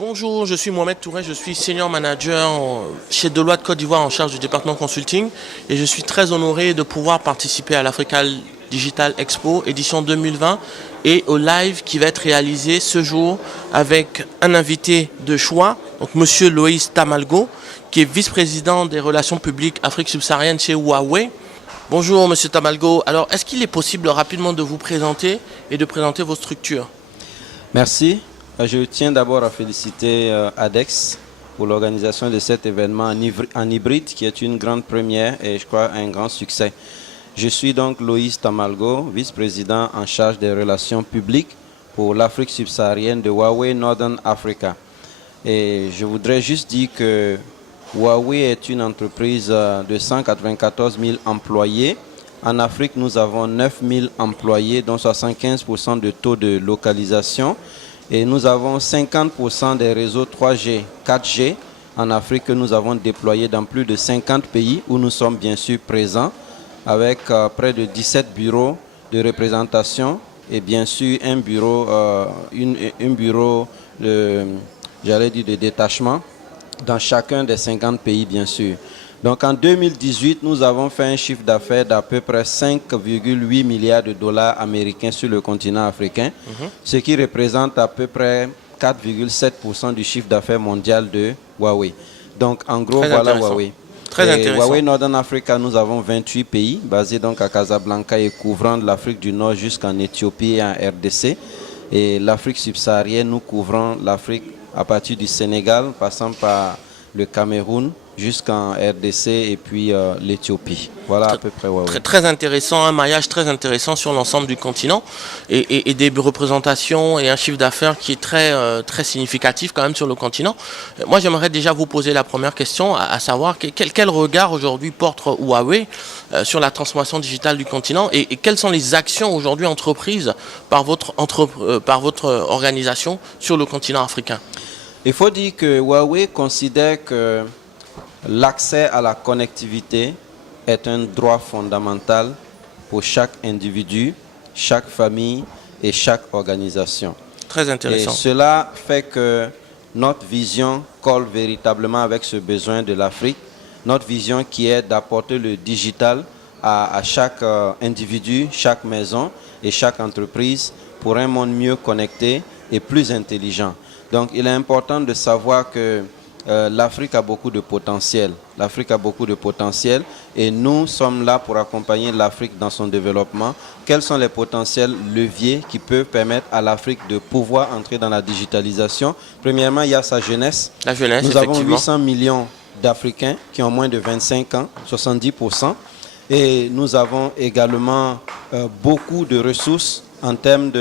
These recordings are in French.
Bonjour, je suis Mohamed Touré, je suis senior manager chez Deloitte Côte d'Ivoire en charge du département consulting et je suis très honoré de pouvoir participer à l'Africa Digital Expo édition 2020 et au live qui va être réalisé ce jour avec un invité de choix, donc Monsieur Loïs Tamalgo, qui est vice-président des relations publiques Afrique subsaharienne chez Huawei. Bonjour Monsieur Tamalgo, alors est-ce qu'il est possible rapidement de vous présenter et de présenter vos structures? Merci. Je tiens d'abord à féliciter ADEX pour l'organisation de cet événement en hybride qui est une grande première et je crois un grand succès. Je suis donc Loïs Tamalgo, vice-président en charge des relations publiques pour l'Afrique subsaharienne de Huawei Northern Africa. Et je voudrais juste dire que Huawei est une entreprise de 194 000 employés. En Afrique, nous avons 9 000 employés, dont 75% de taux de localisation. Et nous avons 50% des réseaux 3G, 4G en Afrique que nous avons déployés dans plus de 50 pays où nous sommes bien sûr présents avec près de 17 bureaux de représentation et bien sûr un bureau, de détachement dans chacun des 50 pays bien sûr. Donc en 2018, nous avons fait un chiffre d'affaires d'à peu près 5,8 milliards de dollars américains sur le continent africain, ce qui représente à peu près 4,7% du chiffre d'affaires mondial de Huawei. Donc en gros, voilà Huawei. Très intéressant. Huawei Northern Africa, nous avons 28 pays basés donc à Casablanca et couvrant de l'Afrique du Nord jusqu'en Éthiopie et en RDC. Et l'Afrique subsaharienne, nous couvrons l'Afrique à partir du Sénégal, passant par le Cameroun, jusqu'en RDC et puis l'Éthiopie. Voilà à peu près. Très intéressant, un maillage très intéressant sur l'ensemble du continent et des représentations et un chiffre d'affaires qui est très significatif quand même sur le continent. Moi, j'aimerais déjà vous poser la première question, à savoir quel regard aujourd'hui porte Huawei sur la transformation digitale du continent et quelles sont les actions aujourd'hui entreprises par votre organisation sur le continent africain? Il faut dire que Huawei considère que l'accès à la connectivité est un droit fondamental pour chaque individu, chaque famille et chaque organisation. Très intéressant. Et cela fait que notre vision colle véritablement avec ce besoin de l'Afrique. Notre vision qui est d'apporter le digital à chaque individu, chaque maison et chaque entreprise pour un monde mieux connecté et plus intelligent. Donc il est important de savoir que l'Afrique a beaucoup de potentiel. L'Afrique a beaucoup de potentiel et nous sommes là pour accompagner l'Afrique dans son développement. Quels sont les potentiels leviers qui peuvent permettre à l'Afrique de pouvoir entrer dans la digitalisation? Premièrement, il y a sa jeunesse. La jeunesse, nous avons 800 millions d'Africains qui ont moins de 25 ans, 70%. Et nous avons également beaucoup de ressources en termes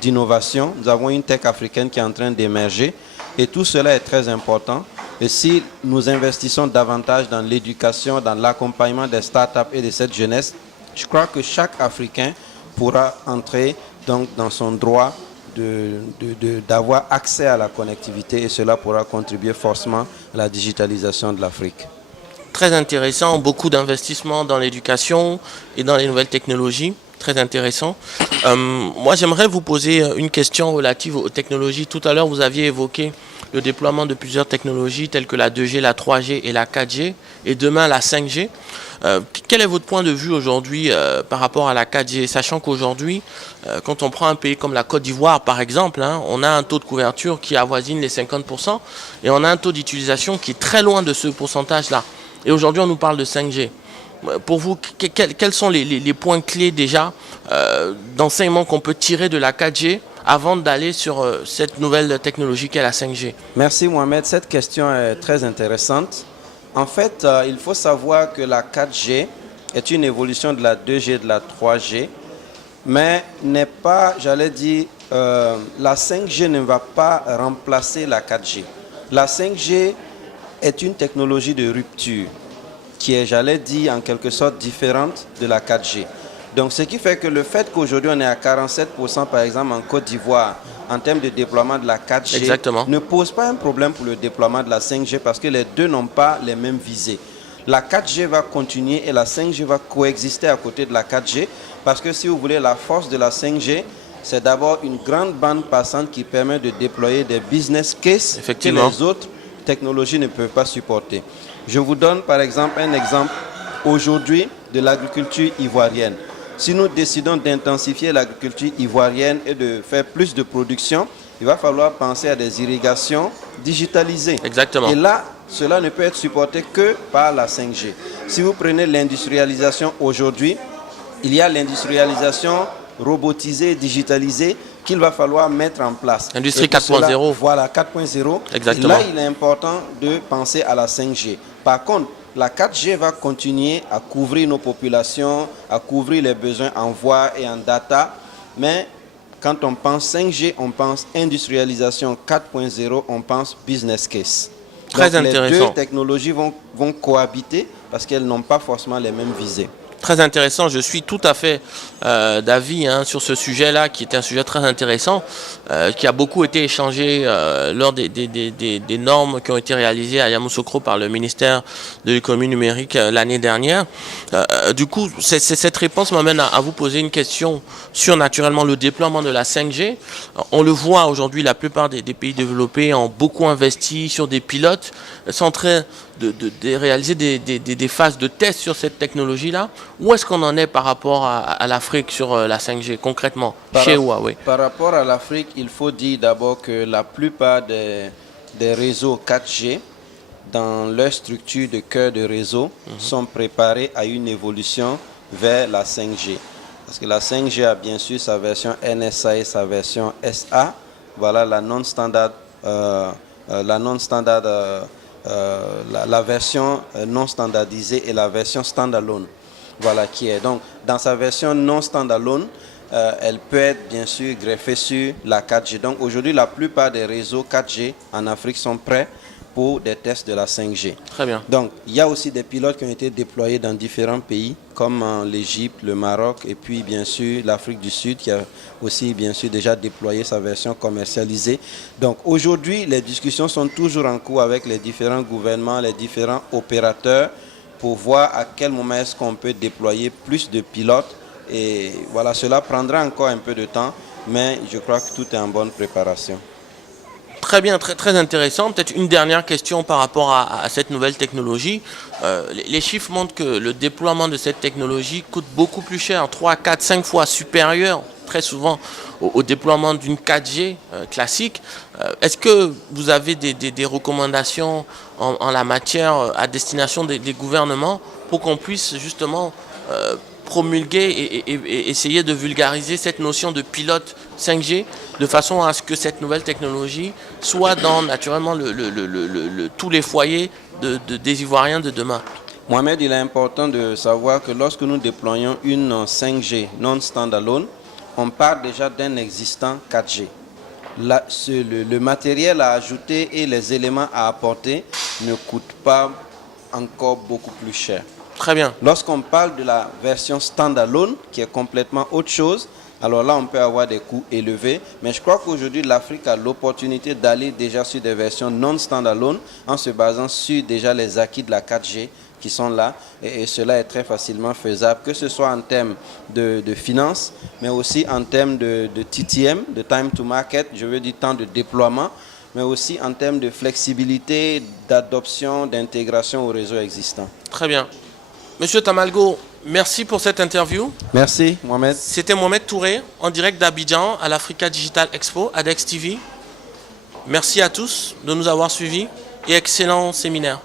d'innovation. Nous avons une tech africaine qui est en train d'émerger. Et tout cela est très important. Et si nous investissons davantage dans l'éducation, dans l'accompagnement des startups et de cette jeunesse, je crois que chaque Africain pourra entrer donc dans son droit d'avoir accès à la connectivité et cela pourra contribuer forcément à la digitalisation de l'Afrique. Très intéressant, beaucoup d'investissements dans l'éducation et dans les nouvelles technologies. Très intéressant. Moi, j'aimerais vous poser une question relative aux technologies. Tout à l'heure, vous aviez évoqué le déploiement de plusieurs technologies telles que la 2G, la 3G et la 4G, et demain la 5G. Quel est votre point de vue aujourd'hui par rapport à la 4G, sachant qu'aujourd'hui, quand on prend un pays comme la Côte d'Ivoire, par exemple, on a un taux de couverture qui avoisine les 50% et on a un taux d'utilisation qui est très loin de ce pourcentage-là. Et aujourd'hui, on nous parle de 5G. Pour vous, quels sont les points clés déjà d'enseignement qu'on peut tirer de la 4G avant d'aller sur cette nouvelle technologie qu'est la 5G? Merci Mohamed, cette question est très intéressante. En fait, il faut savoir que la 4G est une évolution de la 2G et de la 3G, mais n'est pas, j'allais dire, la 5G ne va pas remplacer la 4G. La 5G est une technologie de rupture qui est, j'allais dire, en quelque sorte différente de la 4G. Donc, ce qui fait que le fait qu'aujourd'hui on est à 47% par exemple en Côte d'Ivoire en termes de déploiement de la 4G Exactement. ne pose pas un problème pour le déploiement de la 5G parce que les deux n'ont pas les mêmes visées. La 4G va continuer et la 5G va coexister à côté de la 4G parce que si vous voulez, la force de la 5G, c'est d'abord une grande bande passante qui permet de déployer des business cases que les autres technologies ne peuvent pas supporter. Je vous donne par exemple un exemple aujourd'hui de l'agriculture ivoirienne. Si nous décidons d'intensifier l'agriculture ivoirienne et de faire plus de production, il va falloir penser à des irrigations digitalisées. Exactement. Et là, cela ne peut être supporté que par la 5G. Si vous prenez l'industrialisation aujourd'hui, il y a l'industrialisation robotisée, digitalisée qu'il va falloir mettre en place. Industrie 4.0. Voilà, 4.0. Exactement. Là, il est important de penser à la 5G. Par contre, la 4G va continuer à couvrir nos populations, à couvrir les besoins en voix et en data, mais quand on pense 5G, on pense industrialisation 4.0, on pense business case. Très Donc, intéressant. les deux technologies vont cohabiter parce qu'elles n'ont pas forcément les mêmes visées. Très intéressant, je suis tout à fait d'avis sur ce sujet-là, qui est un sujet très intéressant, qui a beaucoup été échangé lors des normes qui ont été réalisées à Yamoussoukro par le ministère de l'économie numérique l'année dernière. Du coup, cette réponse m'amène à vous poser une question sur naturellement le déploiement de la 5G. On le voit aujourd'hui, la plupart des pays développés ont beaucoup investi sur des pilotes, sont en train de réaliser des phases de test sur cette technologie-là. Où est-ce qu'on en est par rapport à l'Afrique sur la 5G concrètement chez Huawei? Par rapport à l'Afrique, il faut dire d'abord que la plupart des réseaux 4G, dans leur structure de cœur de réseau, sont préparés à une évolution vers la 5G. Parce que la 5G a bien sûr sa version NSA et sa version SA. Voilà la non-standard, la version non standardisée et la version standalone. Voilà qui est. Donc, dans sa version non standalone, elle peut être bien sûr greffée sur la 4G. Donc, aujourd'hui, la plupart des réseaux 4G en Afrique sont prêts pour des tests de la 5G. Très bien. Donc, il y a aussi des pilotes qui ont été déployés dans différents pays, comme l'Égypte, le Maroc, et puis bien sûr l'Afrique du Sud, qui a aussi bien sûr déjà déployé sa version commercialisée. Donc, aujourd'hui, les discussions sont toujours en cours avec les différents gouvernements, les différents opérateurs, pour voir à quel moment est-ce qu'on peut déployer plus de pilotes. Et voilà, cela prendra encore un peu de temps, mais je crois que tout est en bonne préparation. Très bien, très intéressant. Peut-être une dernière question par rapport à cette nouvelle technologie. Les chiffres montrent que le déploiement de cette technologie coûte beaucoup plus cher, 3, 4, 5 fois supérieur, très souvent, au déploiement d'une 4G classique. Est-ce que vous avez des recommandations en la matière à destination des gouvernements pour qu'on puisse justement promulguer et essayer de vulgariser cette notion de pilote 5G de façon à ce que cette nouvelle technologie soit dans naturellement tous les foyers des Ivoiriens de demain? Mohamed, il est important de savoir que lorsque nous déployons une 5G non standalone, on part déjà d'un existant 4G. Le matériel à ajouter et les éléments à apporter ne coûtent pas encore beaucoup plus cher. Très bien. Lorsqu'on parle de la version standalone, qui est complètement autre chose, alors là, on peut avoir des coûts élevés. Mais je crois qu'aujourd'hui, l'Afrique a l'opportunité d'aller déjà sur des versions non standalone en se basant sur déjà les acquis de la 4G qui sont là. Et cela est très facilement faisable, que ce soit en termes de finances, mais aussi en termes de TTM, de time to market, je veux dire temps de déploiement, mais aussi en termes de flexibilité, d'adoption, d'intégration au réseau existant. Très bien. Monsieur Tamalgo, merci pour cette interview. Merci, Mohamed. C'était Mohamed Touré, en direct d'Abidjan, à l'Africa Digital Expo, ADEX TV. Merci à tous de nous avoir suivis et excellent séminaire.